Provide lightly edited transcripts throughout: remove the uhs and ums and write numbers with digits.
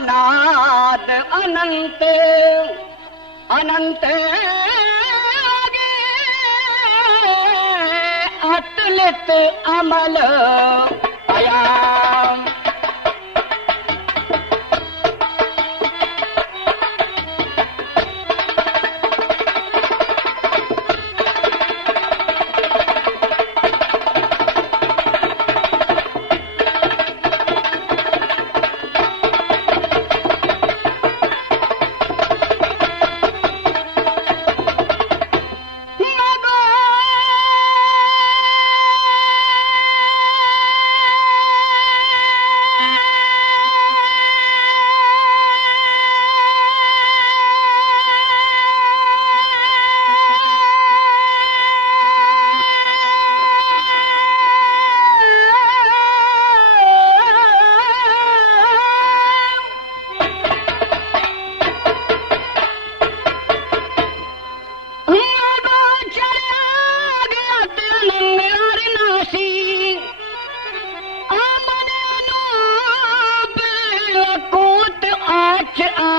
अनाद अनंत अनंत अतुलित अमल आया।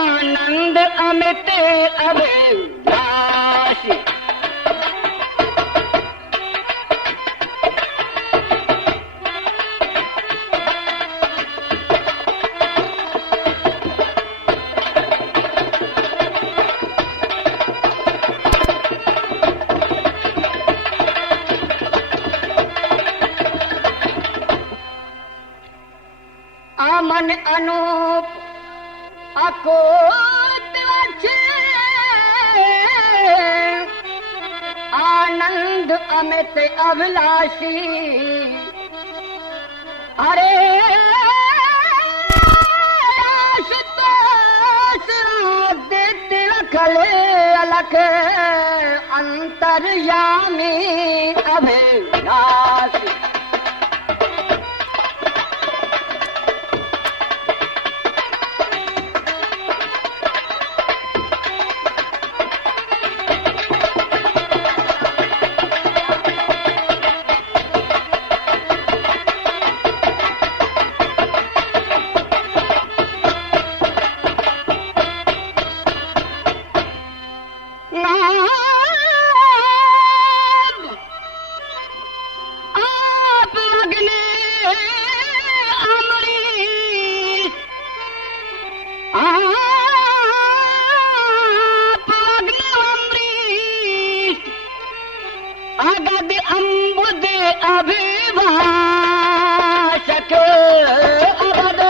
आनंद अमित अभिलाषी आमन अनूप अकोट आनंद अमित अभिलाषी अरे खले अलख अंतर्यामी अभिलाषी अगद अम्बुद अभिभाषक अगद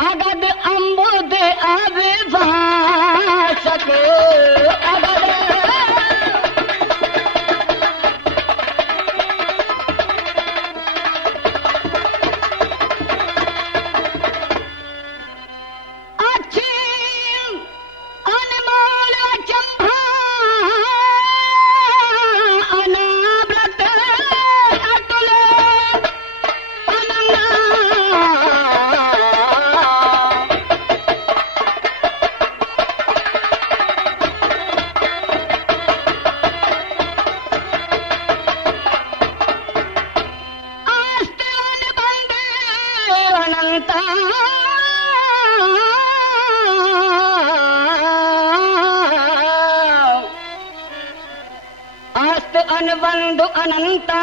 अगद अम्बुद अभिभाषक अगद अच्छी अनमोल चंपा अनाव्रत अतुल अनन्या आस्त अनबंधु अनंता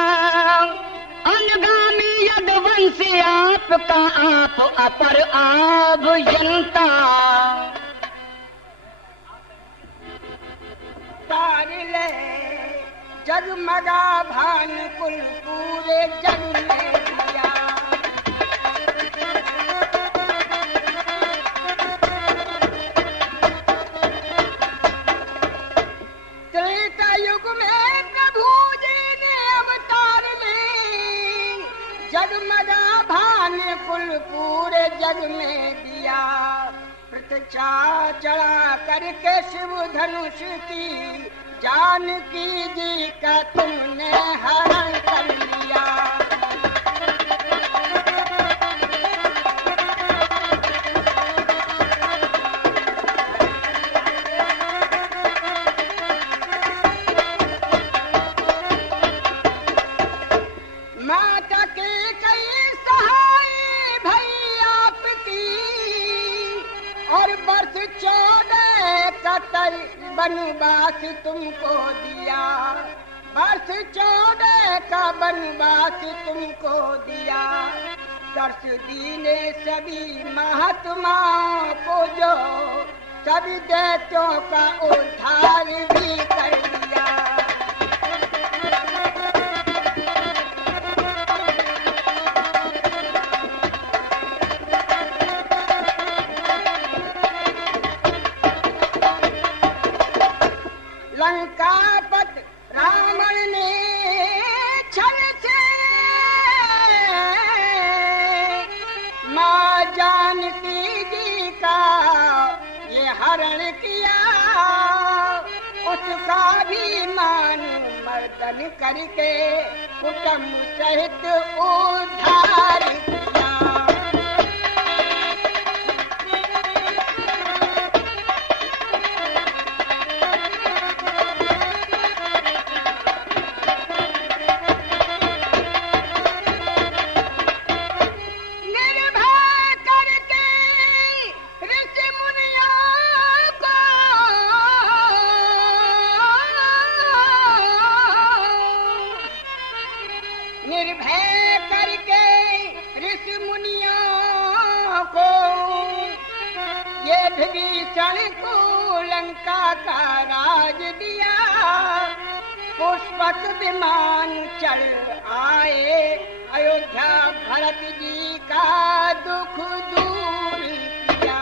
अनुगामी यदवंशी आपका आप अपर आभयंता तार ले जगमगा भान कुल पूरे जग में दिया। त्रेता युग में प्रभु जी ने अवतार ले जगमगा भान कुल पूरे जग में दिया। प्रतीक्षा चढ़ा करके शिव धनुष की जानकी जी का तुमने हरण कर लिया। माता के कई सहाय भई आपकी, और वर्ष 14 कतर वनवास तुमको दिया। वर्ष 14 का वनवास तुमको दिया। तरस दीने सभी महात्माओं को, जो सभी दैत्यों का उद्धार भी कर दिया। लंकापत रावण ने छल से मां जानकी जी का ये हरण किया। उसका भी मान मर्दन करके कुटुंब सहित उद्धार किया। निर्भय करके ऋषि मुनियों को ये विभीषण को लंका का राज दिया। पुष्पक विमान चढ़ आए अयोध्या, भरत जी का दुख दूर किया।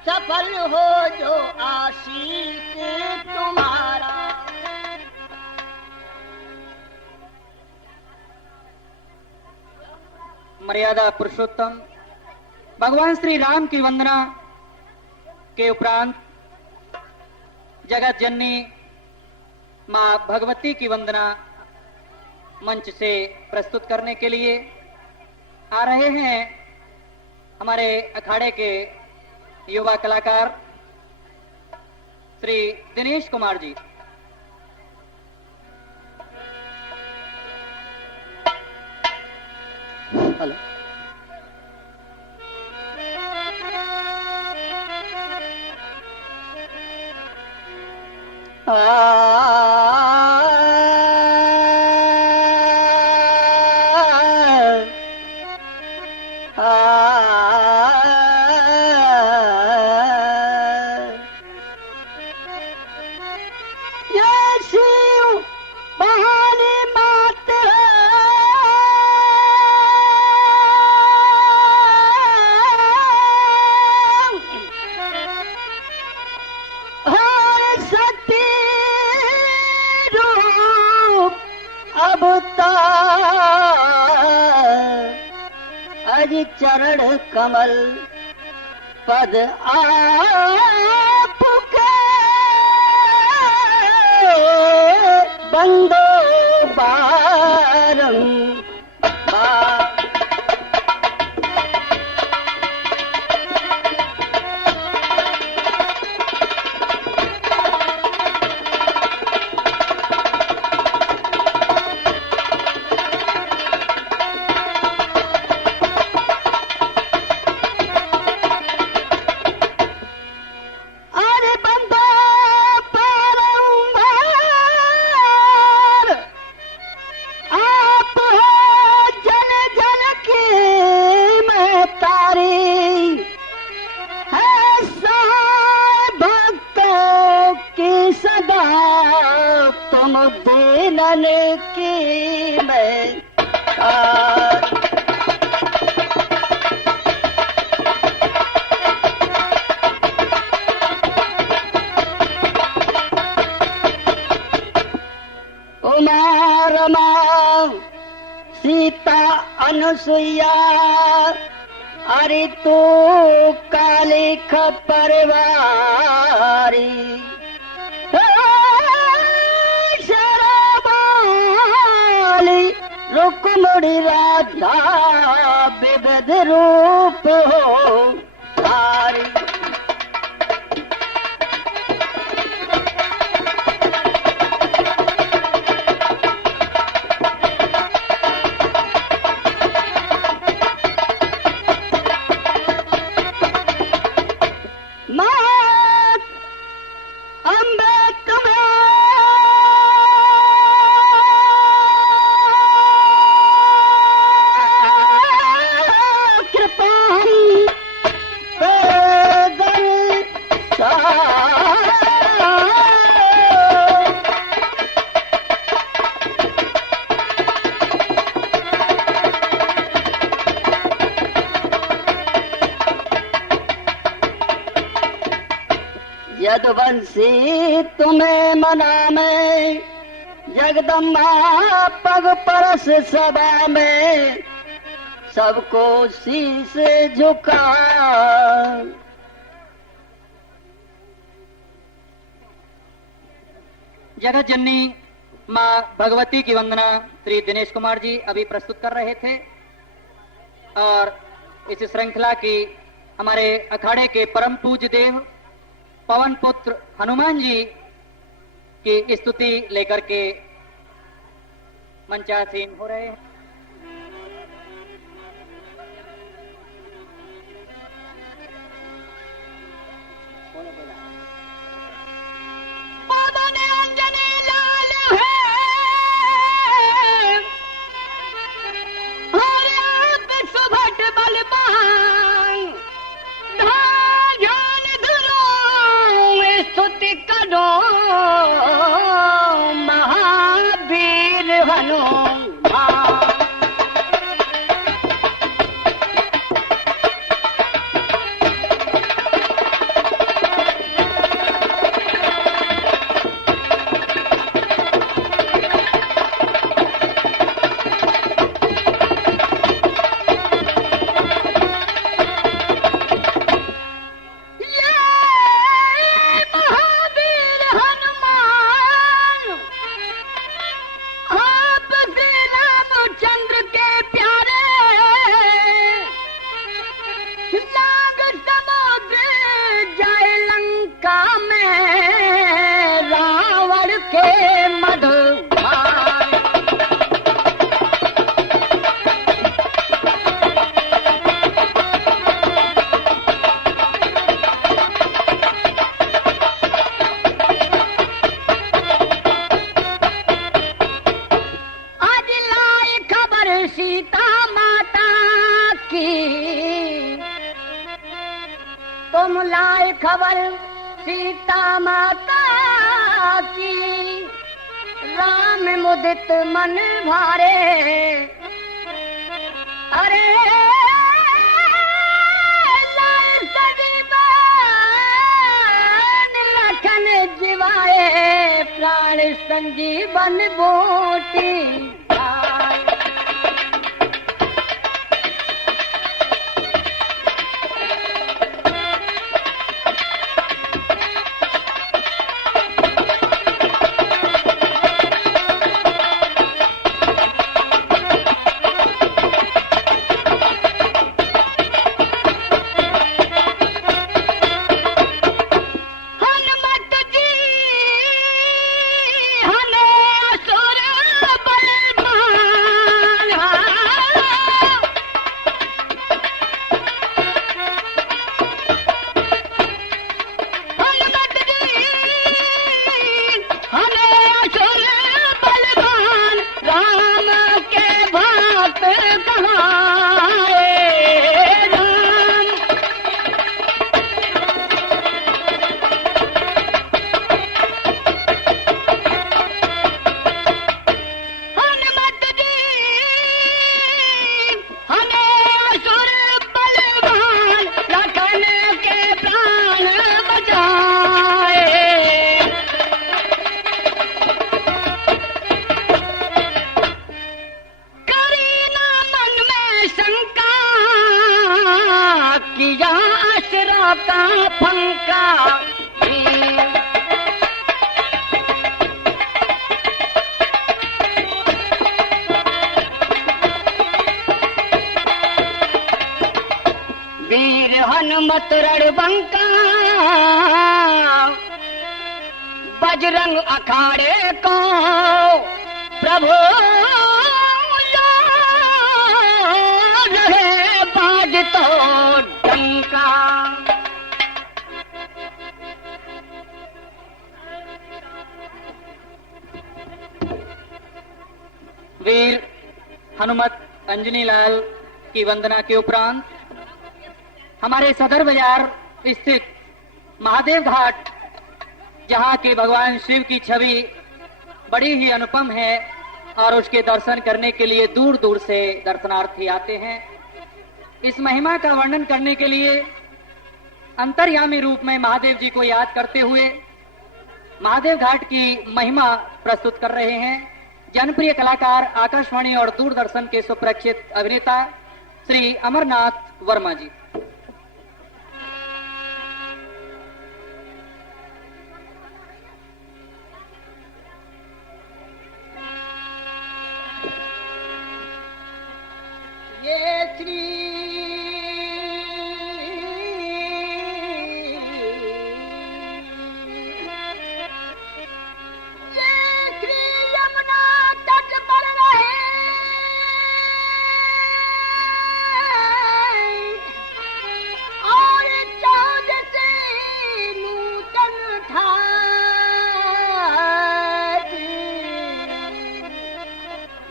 सफल हो जो आशीष तुम्हारा। मर्यादा पुरुषोत्तम भगवान श्री राम की वंदना के उपरांत जगत जननी मां भगवती की वंदना मंच से प्रस्तुत करने के लिए आ रहे हैं हमारे अखाड़े के युवा कलाकार श्री दिनेश कुमार जी। हेलो। शिव बहान तज चरण कमल पद आपके बंदो बारंबार। दीनन की मैं उमा रमा सीता अनुसुईया अरे तू कालिख परवारी रुक्मिणी राधा विविध रूप हो तारी। यदुवंशी तुम्हें मना में जगदम्बा पग परस सभा में सबको शीश झुका। जगत जननी माँ भगवती की वंदना श्री दिनेश कुमार जी अभी प्रस्तुत कर रहे थे और इस श्रृंखला की हमारे अखाड़े के परम पूज्य देव पवन पुत्र हनुमान जी की स्तुति लेकर के मंचासीन हो रहे हैं। पवन अंजनी लाल है और आप सुभट बलवान ध्यान धरो स्तुति करो महावीर हनुमान। तुम लाए खबर सीता माता की राम मुदित मन भारे। अरे लाए सजीवन लखन जीवाए प्राण संजीवन बूटी। का फंका वीर हनुमत रणबंका बजरंग अखाड़े को प्रभु रहे बाज तो डंका। वीर हनुमत अंजनी लाल की वंदना के उपरांत हमारे सदर बाजार स्थित महादेव घाट, जहां के भगवान शिव की छवि बड़ी ही अनुपम है और उसके दर्शन करने के लिए दूर दूर से दर्शनार्थी आते हैं। इस महिमा का वर्णन करने के लिए अंतर्यामी रूप में महादेव जी को याद करते हुए महादेव घाट की महिमा प्रस्तुत कर रहे हैं जनप्रिय कलाकार, आकाशवाणी और दूरदर्शन के सुप्रक्षित अभिनेता श्री अमरनाथ वर्मा जी। ये श्री यमुना तट पर रहे और चाँद से नूतन ठाठ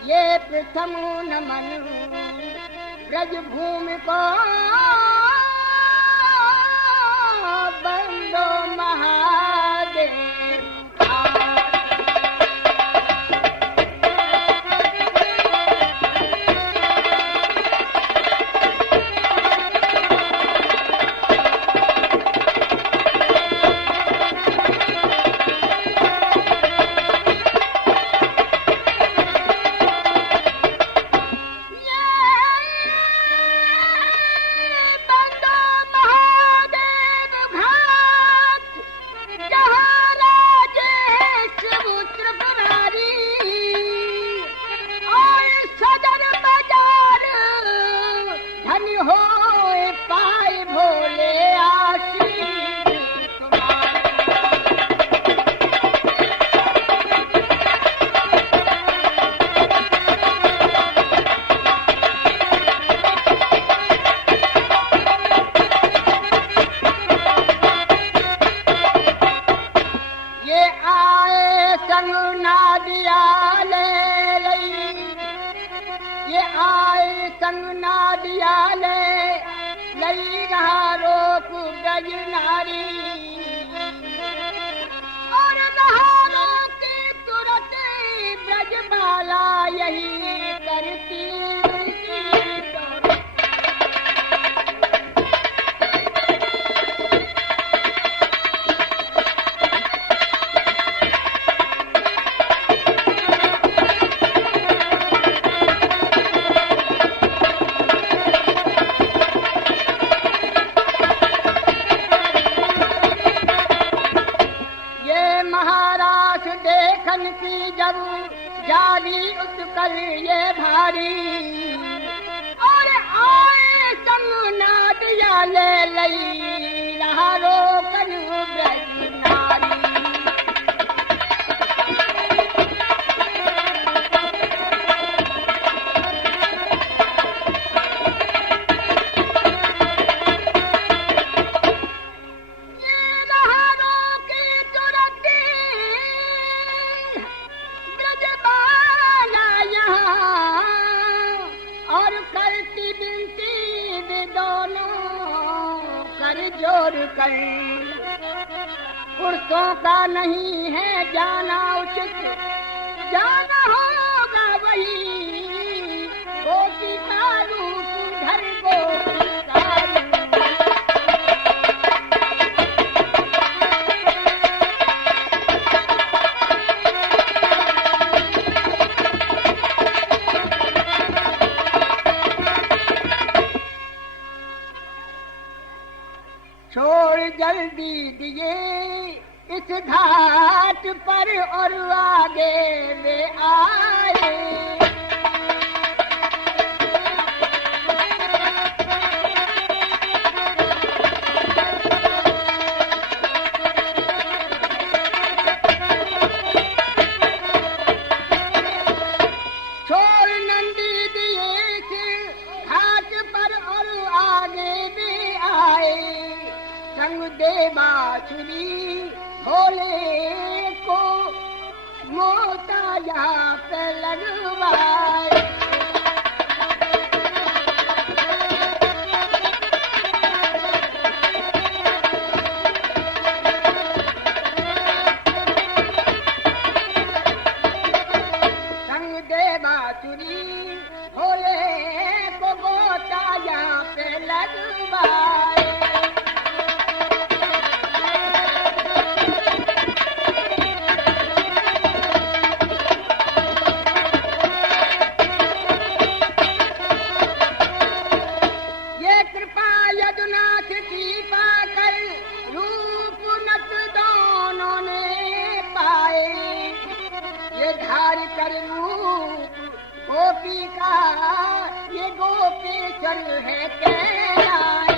ये प्रथम नमन ब्रज भूमि को बंदो महादेव का। ये आए संग नादिया लई रहा रोक ब्रज नारी और रहा रोके तुरंत ब्रज बाला यही करती की जब जाली उत्कल ये भारी और आए संग नादिया लई रहा रोकन ब्रज नारी। जोर कर पुरुषों का नहीं है जाना उचित, जाना होगा वही गोपी का रूप धर गोपी का रूप। छोड़ जल्दी दिए इस घाट पर और आगे वे आए। छोड़ नंदी दिए इस घाट पर और आगे वे आए। संग दे बांसुरी भोले को मोता यहाँ पे लगवाए। संग दे बांसुरी भोले को मोता यहाँ पे लगवाए। यदुनाथ की पाकर रूप नत दोनों ने पाए। ये धार कर रूप गोपी का ये गोपेश्वर है कहलाए।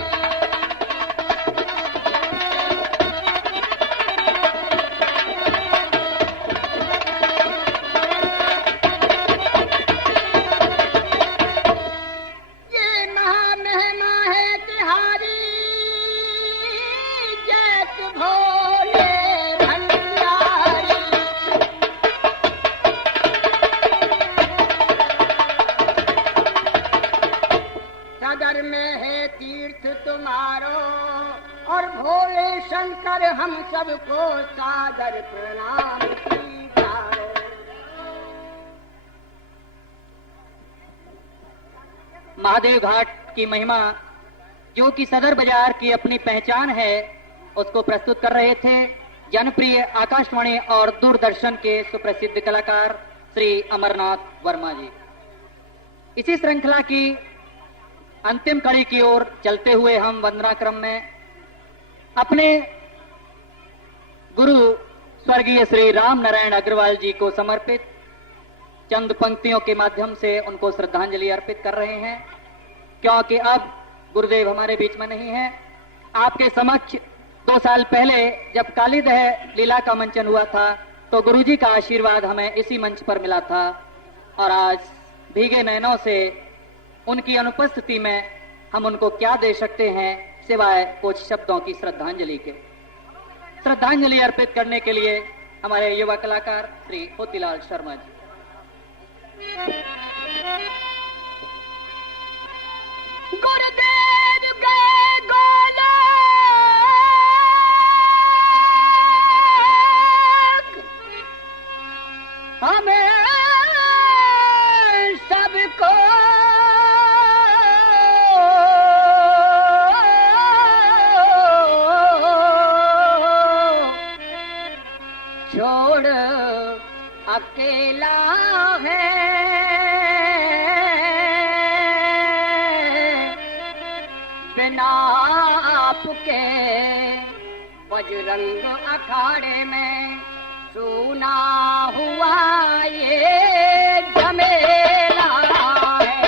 सदर में है तीर्थ तुम्हारो और भोले शंकर हम सबको सादर प्रणाम स्वीकारो। महादेव घाट की महिमा जो कि सदर बाजार की अपनी पहचान है उसको प्रस्तुत कर रहे थे जनप्रिय आकाशवाणी और दूरदर्शन के सुप्रसिद्ध कलाकार श्री अमरनाथ वर्मा जी। इसी श्रृंखला की अंतिम कड़ी की ओर चलते हुए हम वंदना क्रम में अपने गुरु स्वर्गीय श्री राम नारायण अग्रवाल जी को समर्पित चंद पंक्तियों के माध्यम से उनको श्रद्धांजलि अर्पित कर रहे हैं, क्योंकि अब गुरुदेव हमारे बीच में नहीं है। आपके समक्ष 2 साल पहले जब कालीदह लीला का मंचन हुआ था तो गुरुजी का आशीर्वाद हमें इसी मंच पर मिला था और आज भीगे नयनों से उनकी अनुपस्थिति में हम उनको क्या दे सकते हैं सिवाय कुछ शब्दों की श्रद्धांजलि के। श्रद्धांजलि अर्पित करने के लिए हमारे युवा कलाकार श्री मोतीलाल शर्मा जी। गुरुदेव गए गोलोक हमें सबको छोड़ अकेला है बिना आपके बजरंग अखाड़े में सुना हुआ ये झमेला है।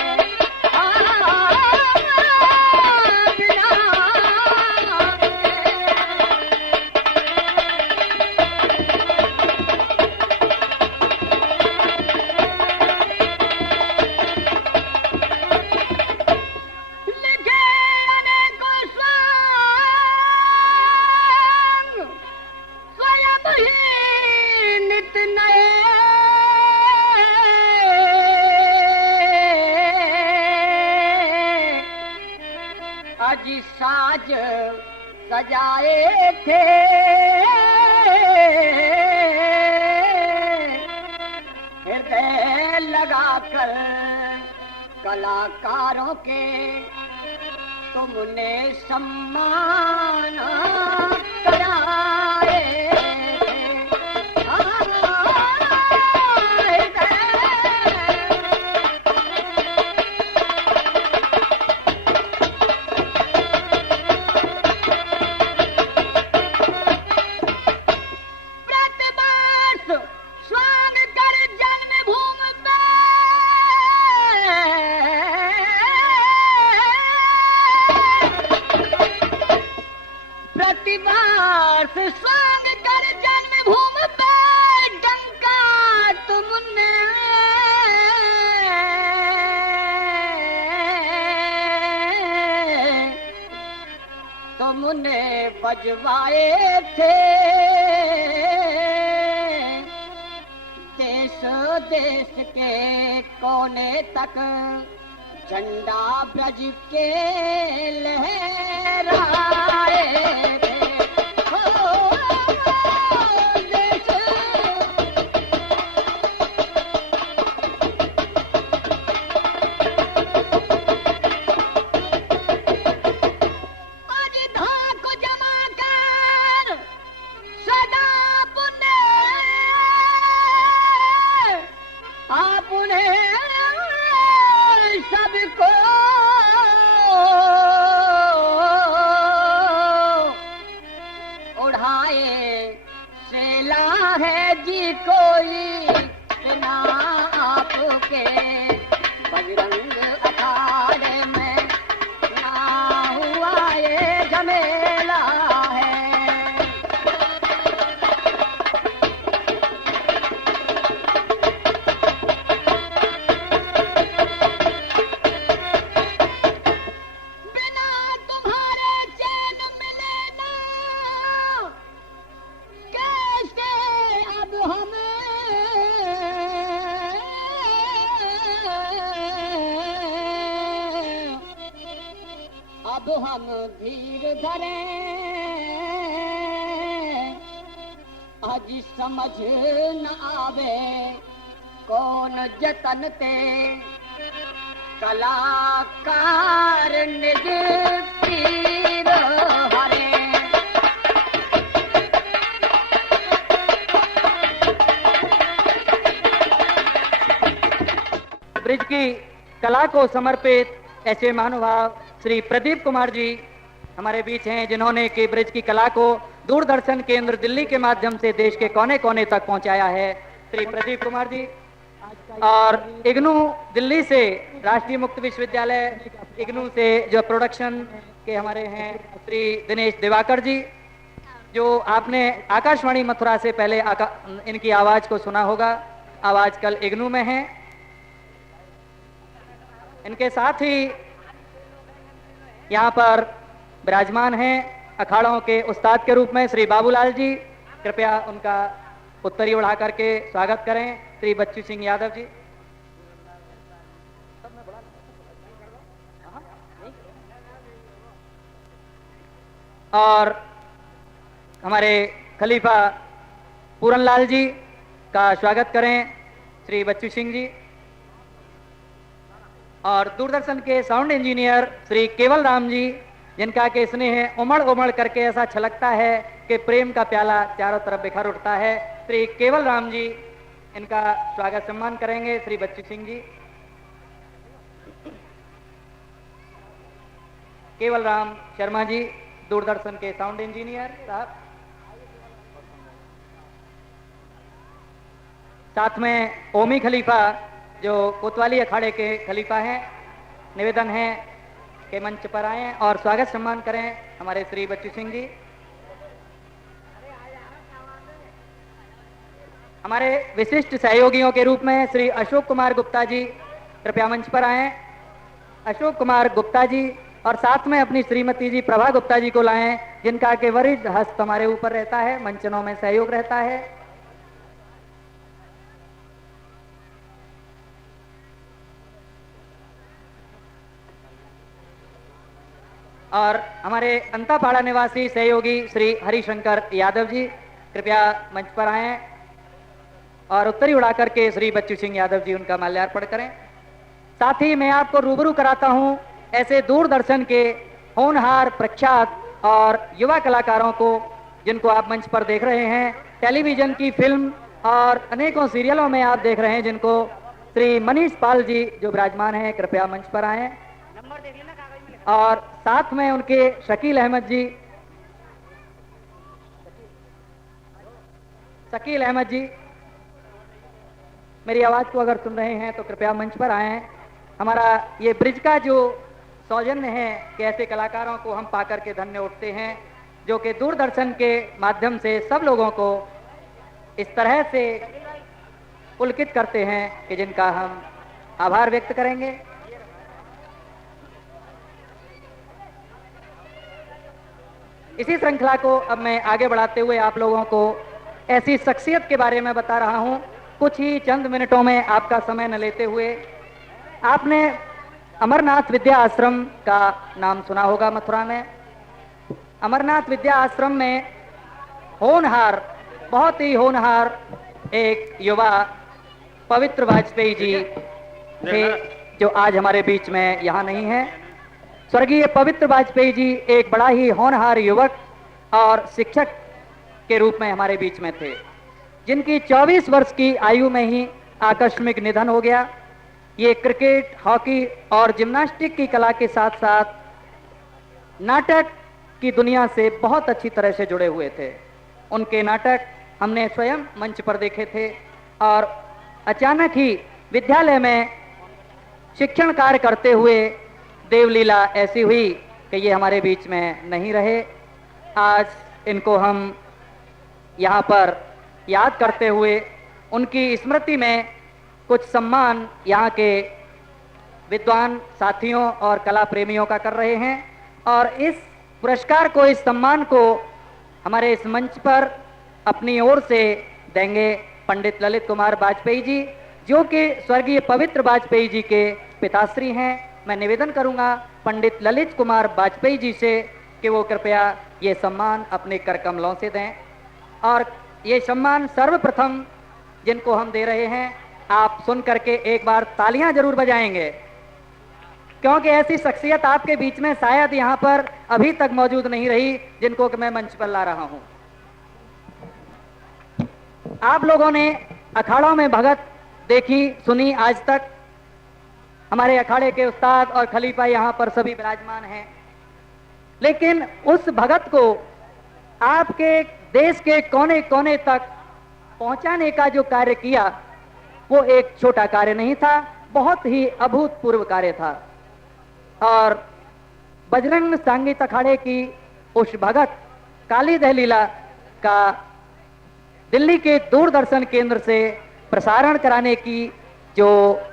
बिना साज सजाए थे हृदय लगाकर कलाकारों के तुमने सम्मान कराए। आदिवास सांग कर जन्मभूमि पे डंका तुमने बजवाए थे। देश देश के कोने तक झंडा ब्रज के लहराए थे। देश आज धाक जमा कर सदा पुण्य आपने सबको उड़ाए सेला है जी कोई बिना आपके बजरंग अखाड़े में ना हुआ ये झमेला है। बिना तुम्हारे चैन मिले ना कैसे अब हम धीर धरें। आज समझ न आवे कौन जतन ते कलाकार निज पीर हरे। ब्रिज की कला को समर्पित ऐसे महानुभाव श्री प्रदीप कुमार जी हमारे बीच हैं, जिन्होंने कि ब्रिज की कला को दूरदर्शन केंद्र दिल्ली के माध्यम से देश के कोने कोने तक पहुंचाया है। श्री प्रदीप कुमार जी और इग्नू दिल्ली से, राष्ट्रीय मुक्त विश्वविद्यालय इग्नू से जो प्रोडक्शन के हमारे हैं श्री दिनेश दिवाकर जी, जो आपने आकाशवाणी मथुरा से पहले इनकी आवाज को सुना होगा। आवाज कल इग्नू में है। इनके साथ ही यहाँ पर विराजमान हैं अखाड़ों के उस्ताद के रूप में श्री बाबूलाल जी। कृपया उनका उत्तरी उड़ा करके स्वागत करें। श्री बच्चू सिंह यादव जी। और हमारे खलीफा पूरनलाल जी का स्वागत करें श्री बच्चू सिंह जी। और दूरदर्शन के साउंड इंजीनियर श्री केवल राम जी, जिनका के स्नेह उमड़ उमड़ करके ऐसा छलकता है कि प्रेम का प्याला चारों तरफ बिखर उठता है। श्री केवल राम जी, इनका स्वागत सम्मान करेंगे श्री बच्चू सिंह जी। केवल राम शर्मा जी, दूरदर्शन के साउंड इंजीनियर साहब। साथ में ओमी खलीफा जो कोतवाली अखाड़े के खलीफा हैं, निवेदन है कि मंच पर आएं और स्वागत सम्मान करें हमारे श्री बच्चू सिंह जी। हमारे विशिष्ट सहयोगियों के रूप में श्री अशोक कुमार गुप्ता जी कृपया मंच पर आएं। अशोक कुमार गुप्ता जी और साथ में अपनी श्रीमती जी प्रभा गुप्ता जी को लाएं, जिनका के वरिष्ठ हस्त हमारे ऊपर रहता है, मंचनों में सहयोग रहता है। और हमारे अंतापाड़ा निवासी सहयोगी श्री हरिशंकर यादव जी कृपया मंच पर आएं और उत्तरी उड़ा करके श्री बच्चू सिंह यादव जी उनका माल्यार्पण करें। साथ ही मैं आपको रूबरू कराता हूं ऐसे दूरदर्शन के होनहार, प्रख्यात और युवा कलाकारों को, जिनको आप मंच पर देख रहे हैं। टेलीविजन की फिल्म और अनेकों सीरियलों में आप देख रहे हैं, जिनको श्री मनीष पाल जी जो विराजमान हैं कृपया मंच पर आएं। और साथ में उनके शकील अहमद जी, शकील अहमद जी मेरी आवाज को अगर सुन रहे हैं तो कृपया मंच पर आएं। हमारा ये ब्रिज का जो सौजन्य है कि ऐसे कलाकारों को हम पाकर के धन्य उठते हैं। जो कि दूरदर्शन के माध्यम से सब लोगों को इस तरह से पुलकित करते हैं कि जिनका हम आभार व्यक्त करेंगे। इसी श्रृंखला को अब मैं आगे बढ़ाते हुए आप लोगों को ऐसी शख्सियत के बारे में बता रहा हूं, कुछ ही चंद मिनटों में आपका समय न लेते हुए। आपने अमरनाथ विद्या आश्रम का नाम सुना होगा मथुरा में। अमरनाथ विद्या आश्रम में होनहार, बहुत ही होनहार एक युवा पवित्र वाजपेयी जी थे, जो आज हमारे बीच में यहाँ नहीं है। स्वर्गीय पवित्र वाजपेयी जी एक बड़ा ही होनहार युवक और शिक्षक के रूप में हमारे बीच में थे, जिनकी 24 वर्ष की आयु में ही आकस्मिक निधन हो गया। ये क्रिकेट, हॉकी और जिम्नास्टिक की कला के साथ साथ नाटक की दुनिया से बहुत अच्छी तरह से जुड़े हुए थे। उनके नाटक हमने स्वयं मंच पर देखे थे और अचानक ही विद्यालय में शिक्षण कार्य करते हुए देवलीला ऐसी हुई कि ये हमारे बीच में नहीं रहे। आज इनको हम यहाँ पर याद करते हुए उनकी स्मृति में कुछ सम्मान यहाँ के विद्वान साथियों और कला प्रेमियों का कर रहे हैं। और इस पुरस्कार को, इस सम्मान को हमारे इस मंच पर अपनी ओर से देंगे पंडित ललित कुमार वाजपेयी जी, जो कि स्वर्गीय पवित्र वाजपेयी जी के पिताश्री हैं। मैं निवेदन करूंगा पंडित ललित कुमार वाजपेयी जी से कि वो कृपया ये सम्मान अपने कर कमलों से दें। और ये सम्मान सर्वप्रथम जिनको हम दे रहे हैं, आप सुन करके एक बार तालियां जरूर बजाएंगे, क्योंकि ऐसी शख्सियत आपके बीच में शायद यहाँ पर अभी तक मौजूद नहीं रही जिनको कि मैं मंच पर ला रहा हूं। आप लोगों ने अखाड़ों में भगत देखी सुनी आज तक। हमारे अखाड़े के उस्ताद और खलीफा यहाँ पर सभी विराजमान हैं, लेकिन उस भगत को आपके देश के कोने कोने तक पहुंचाने का जो कार्य किया, वो एक छोटा कार्य नहीं था, बहुत ही अभूतपूर्व कार्य था। और बजरंग संगीत अखाड़े की उस भगत काली दहलीला का दिल्ली के दूरदर्शन केंद्र से प्रसारण कराने की जो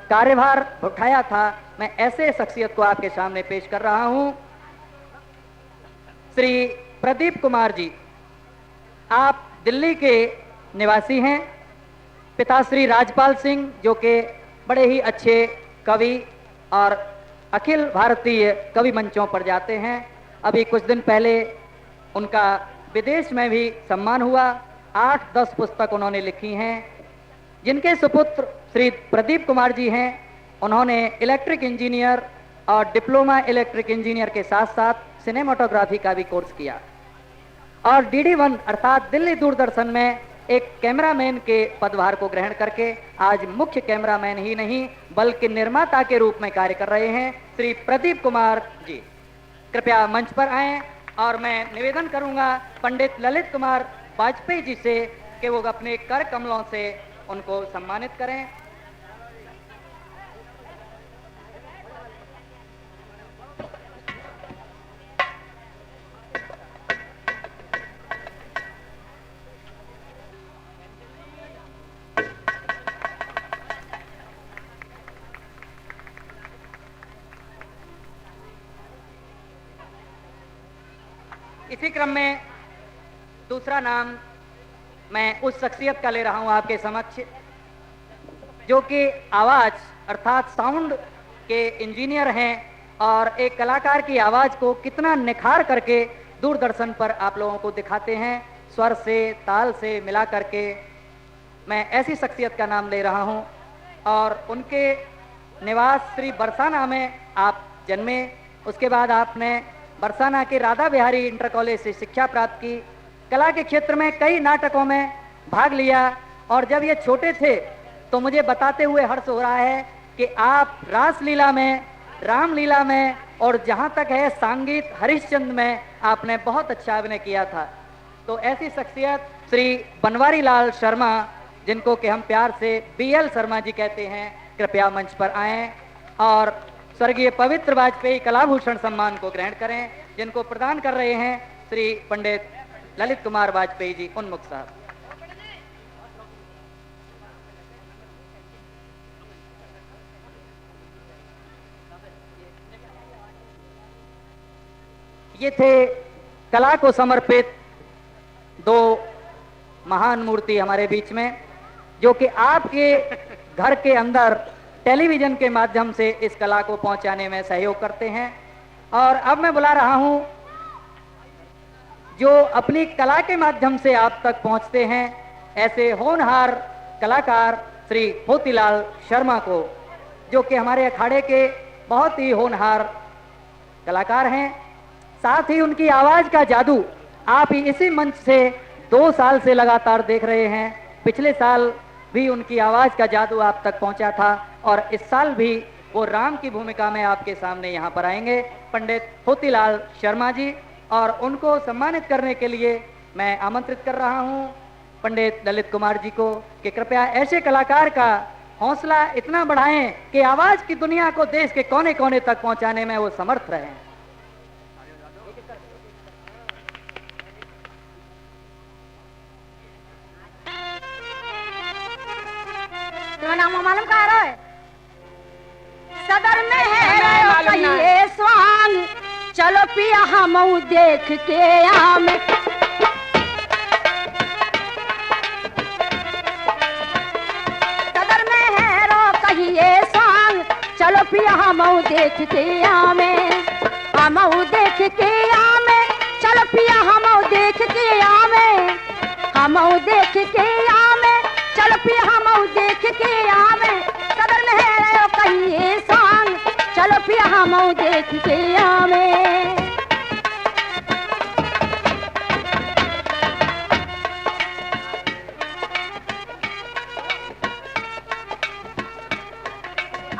कार्यभार उठाया था, मैं ऐसे शख्सियत को आपके सामने पेश कर रहा हूं। श्री प्रदीप कुमार जी, आप दिल्ली के निवासी हैं। पिता श्री राजपाल सिंह, जो कि बड़े ही अच्छे कवि और अखिल भारतीय कवि मंचों पर जाते हैं। अभी कुछ दिन पहले उनका विदेश में भी सम्मान हुआ। 8-10 पुस्तक उन्होंने लिखी हैं। जिनके सुपुत्र श्री प्रदीप कुमार जी हैं, उन्होंने इलेक्ट्रिक इंजीनियर और डिप्लोमा इलेक्ट्रिक इंजीनियर के साथ साथ सिनेमाटोग्राफी का भी कोर्स किया और DD1 अर्थात दिल्ली दूरदर्शन में एक कैमरामैन के पदभार को ग्रहण करके आज मुख्य कैमरामैन ही नहीं बल्कि निर्माता के रूप में कार्य कर रहे हैं श्री प्रदीप कुमार जी। कृपया मंच पर आएं और मैं निवेदन करूंगा पंडित ललित कुमार वाजपेयी जी से कि वो अपने कर कमलों से उनको सम्मानित करें। इसी क्रम में दूसरा नाम मैं उस शख्सियत का ले रहा हूं आपके समक्ष, जो कि आवाज अर्थात साउंड के इंजीनियर हैं और एक कलाकार की आवाज को कितना निखार करके दूरदर्शन पर आप लोगों को दिखाते हैं, स्वर से ताल से मिला करके। मैं ऐसी शख्सियत का नाम ले रहा हूं और उनके निवास श्री बरसाना में आप जन्मे। उसके बाद आपने बरसाना के राधा बिहारी इंटर कॉलेज से शिक्षा प्राप्त की। कला के क्षेत्र में कई नाटकों में भाग लिया और जब ये छोटे थे तो मुझे बताते हुए हर्ष हो रहा है कि आप रासलीला में, रामलीला में और जहां तक है संगीत हरिश्चंद्र में आपने बहुत अच्छा अभिनय किया था। तो ऐसी शख्सियत श्री बनवारी लाल शर्मा, जिनको कि हम प्यार से BL शर्मा जी कहते हैं, कृपया मंच पर आएं और स्वर्गीय पवित्र वाजपेयी कलाभूषण सम्मान को ग्रहण करें, जिनको प्रदान कर रहे हैं श्री पंडित ललित कुमार वाजपेयी जी उन्मुख साहब। ये थे कला को समर्पित दो महान मूर्ति हमारे बीच में, जो कि आपके घर के अंदर टेलीविजन के माध्यम से इस कला को पहुंचाने में सहयोग करते हैं। और अब मैं बुला रहा हूं जो अपनी कला के माध्यम से आप तक पहुंचते हैं, ऐसे होनहार कलाकार श्री मोतीलाल शर्मा को, जो कि हमारे अखाड़े के बहुत ही होनहार कलाकार हैं। साथ ही उनकी आवाज का जादू आप ही इसी मंच से 2 साल से लगातार देख रहे हैं। पिछले साल भी उनकी आवाज का जादू आप तक पहुंचा था और इस साल भी वो राम की भूमिका में आपके सामने यहाँ पर आएंगे, पंडित मोतीलाल शर्मा जी। और उनको सम्मानित करने के लिए मैं आमंत्रित कर रहा हूँ पंडित ललित कुमार जी को कि कृपया ऐसे कलाकार का हौसला इतना बढ़ाएं कि आवाज की दुनिया को देश के कोने कोने तक पहुंचाने में वो समर्थ रहें। नाम मालूम कहा रहा है? सदर में है कहिए स्वांग, चलो पिया हम देख के आम। सदर में है रो कहिए स्वांग, चलो पिया हम देख के आम। हम देख के आम, चलो पिया हम देख के आम। हम देख के आम, चलो पिया हम देख के आवे। सदर में है कहिए सांग, चलो पिया हम देख के आवे।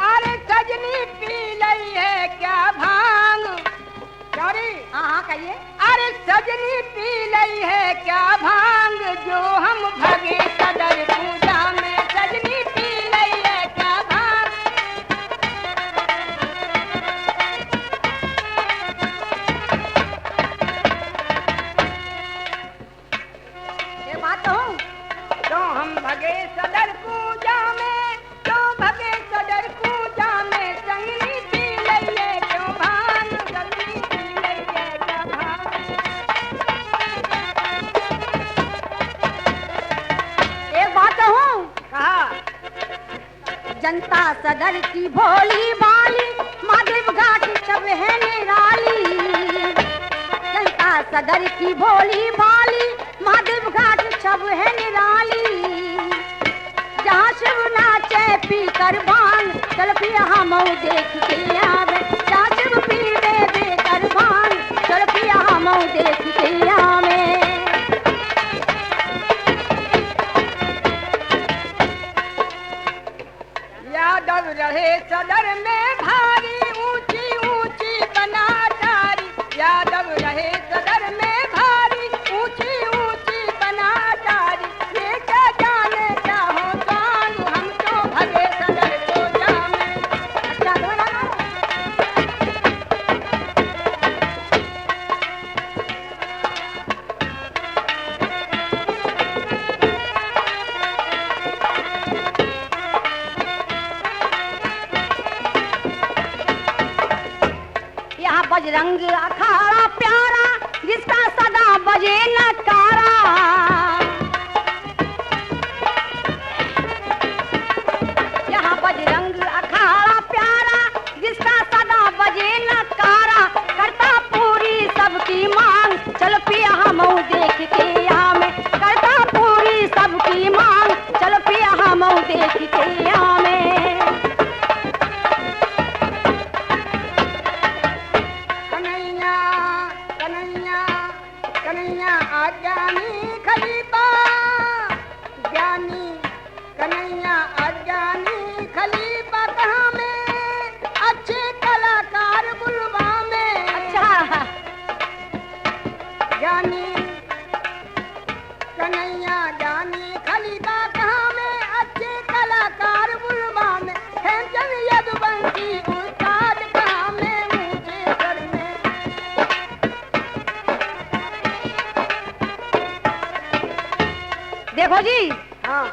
अरे सजनी पी लई है क्या भांग? सॉरी, हाँ कहिए। अरे सजनी पी लई है क्या भांग, जो हम भगे सदर पूजा में। सजनी पी लई है क्या भांग? ये बात कहूं? तो हम भगे सदर पूजा में, तो भगे सदर पूजा में। सजनी पी लई है क्यों भांग? सजनी पी लई है क्या भांग? एक बात कहूं? कहा जनता सदर की भोली भाली, महादेव घाट सब है निराली। जनता सदर की भोली भाली, महादेव घाट सब है निराली। जहाँ शिव नाचे पी कर भांग, चल पिया हम देख के आवे। जहाँ शिव पीवे बेकर भांग, चल पिया हम देख के आवे। यादव रहे सदर में भारी, ऊंची ऊंची बना डारी। यादव रहे सदर में भारी, ऊंची ऊंची बना डारी। ये क्या जाने क्या हो कान, हम तो भगे सदर को जाने। अच्छा दोनों यहाँ बजरंग अखाड़ा प्यारा, जिसका सदा बजे नकारा। यहाँ बजरंग अखाड़ा प्यारा, जिसका सदा बजे नकारा। करता पूरी सबकी मांग, चल पिया हम देख के आवे। करता पूरी सबकी मांग, चल पिया हम देख के आवे। कन्हैया कन्हैया कन्हैया अज्ञानी खलीफा, ज्ञानी कन्हैया अज्ञानी खलीफा। कहाँ में अच्छे कलाकार बुलवा में। अच्छा ज्ञानी कन्हैया ज्ञानी खलीफा। कहाँ में अच्छे कलाकार बुलवा में। हेमचंद यदुवंशी उस्ताद। कहाँ में ऊंचे सर में। देखो जी, हाँ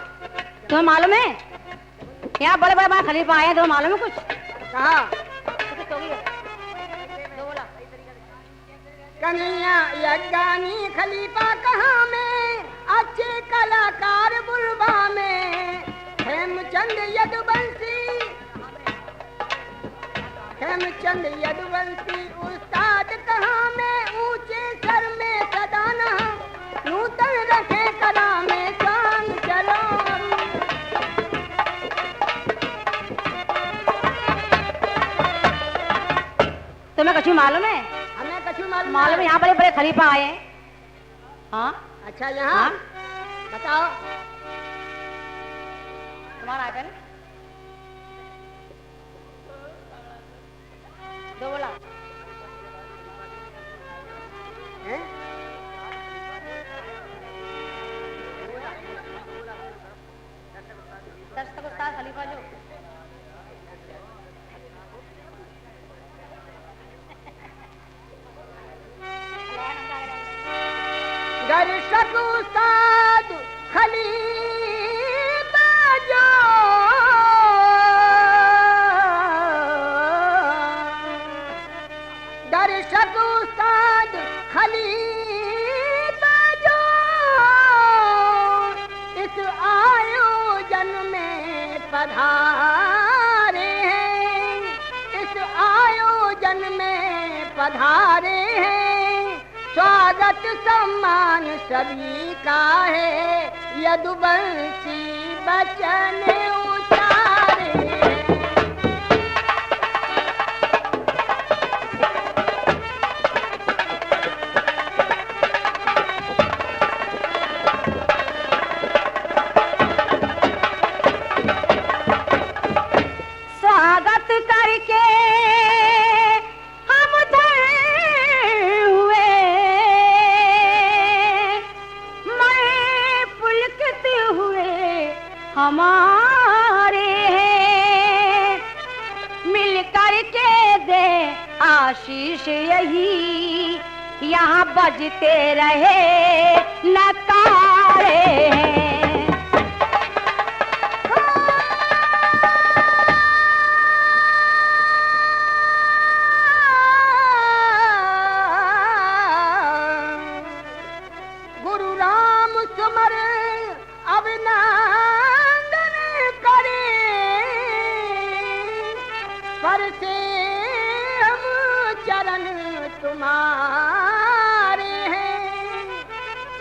तुम्हें मालूम है यहाँ बड़े बड़े खलीफा आए हैं, तुम्हें मालूम है कुछ? कहा तो बोला कन्हैया यज्ञानी खलीफा कहाँ में, अच्छे कलाकार बुलबा में, हेमचंद यदुवंशी, हेमचंद यदुवंशी उस्ताद कहाँ में, ऊंचे सर में सदाना, नूतन रखे कला में सांग चलो। तुम्हें कुछ मालूम है? हमें कछु मालूम मालूम है यहाँ बड़े बड़े खलीफा आए हैं। हाँ अच्छा यहाँ हाँ? बताओ। तुम्हारा है पहले दो बोला हैं? दस्तक उस्ताद खलीफा जो दर्शक उस्ताद खलीफा जो, दर्शक उस्ताद खलीफा जो, इस आयोजन में पधारे हैं, इस आयोजन में पधारे हैं, स्वागत सम्मान सभी का है, यदुवंशी बचन उचारे। स्वागत करके हम धन्य हुए, मैं पुलकित हुए हमारे हैं, मिल करके दे आशीष यही, यहाँ बजते रहे नकारे हैं। गुरु राम सुमर अभिनंदन करे, पर से हम चरण तुम्हारे हैं,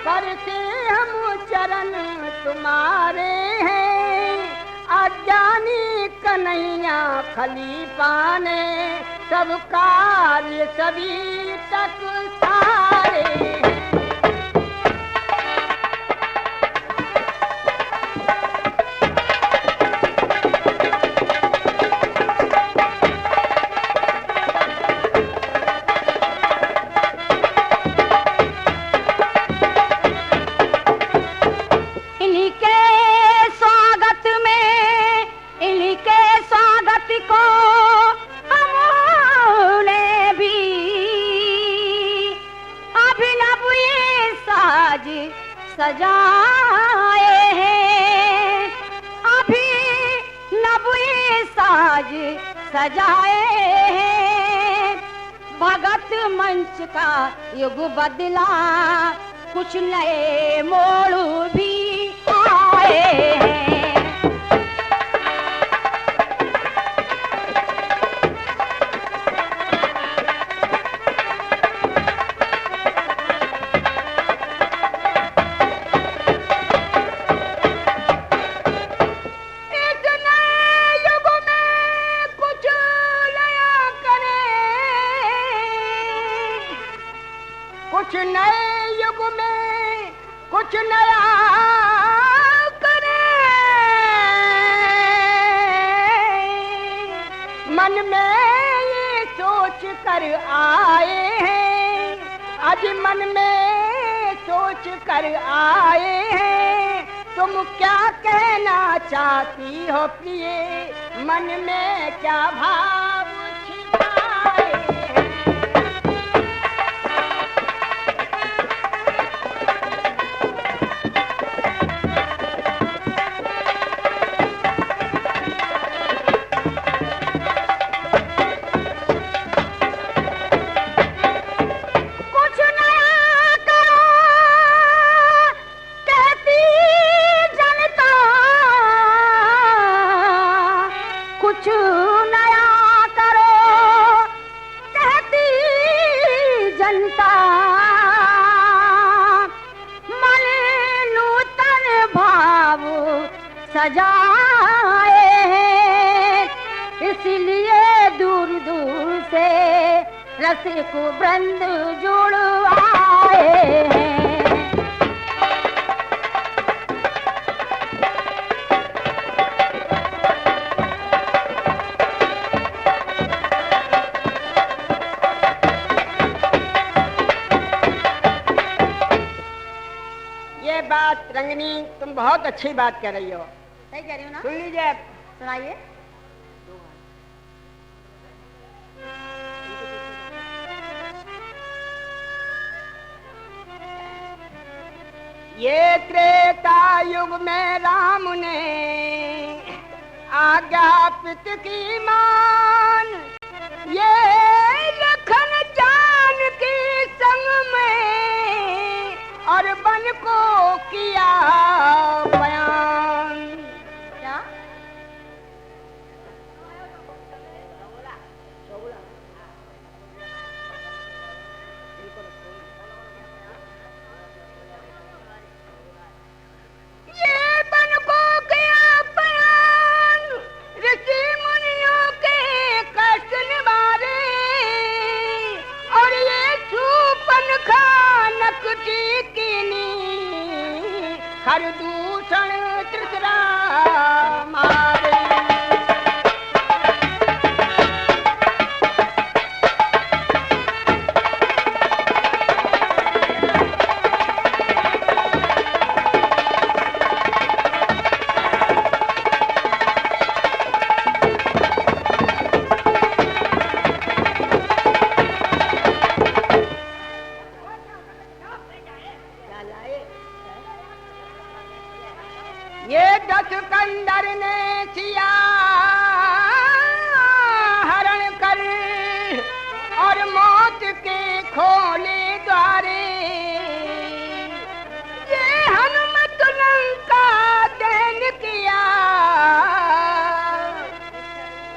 पर से हम चरण तुम्हारे हैं, अज्ञानी कन्हैया खलीफा ने सब कार्य सभी तक सारे हैं। इन्हीं के स्वागत में, इन्हीं के स्वागत को हमने भी अभिनव ये साज सजाए हैं, अभिनव ये साज सजाए हैं, भगत मंच का युग बदला, कुछ नए मोड़ भी आए हैं। इस नए युग में कुछ नया करें, कुछ नए युग में कुछ नया करें, मन में ये सोच कर आए हैं, आज मन में सोच कर आए हैं, तुम क्या कहना चाहती हो प्रिय, मन में क्या भाव छिपाए हैं? सजाए हैं, इसलिए दूर दूर से रसिक वृंद जुड़ आए हैं। ये बात रंगनी तुम बहुत अच्छी बात कह रही हो। सही कह रही हूँ ना? सुन लीजिए। सुनाइए। ये त्रेता युग में राम ने आज्ञापित की मान, ये लखन जानकी संग में और बन को किया बयान। क्या? ये बन को किया बयान, ऋषि मुनियों के कष्ट निवारे, और ये छूपन खानक टीकिनी हर दूषण त्रिसरा मारे। ये दस कंदर ने सिया हरण कर और मौत के खोले द्वारे, ये हनुमत लंका दहन किया,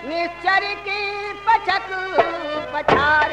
निश्चर की पछक पछारे।